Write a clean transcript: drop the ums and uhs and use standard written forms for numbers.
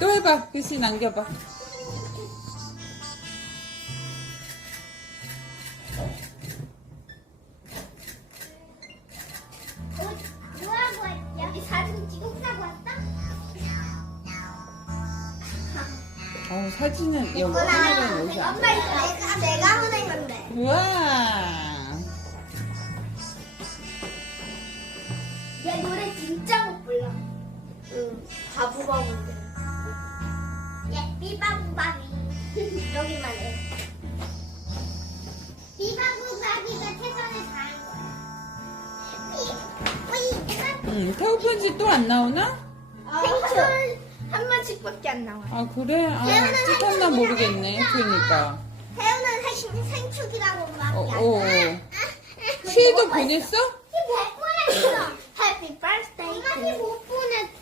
또 해봐. 글씨 남겨봐. 뭐하고 왔냐? 여기 사진 찍으라고 왔다? 사진은 여기 하나는 여기 안 엄마 이거 내가 보낸 건데. 우와. 얘 노래 진짜 못 불러. 응, 바보바보인데. 얘 삐바부바비. 여기만 해. 삐바부바비가 최선을 다한 거야. 태호 편지 또 안 나오나? 한 번씩밖에 안 나와. 아 그래? 찍었나 모르겠네. 그러니까. 태우는 생축이라고 밖에 안 어. 나와. 시에도 보냈어? 못 보냈어. 해피 버스데이. 엄마 못 보냈어.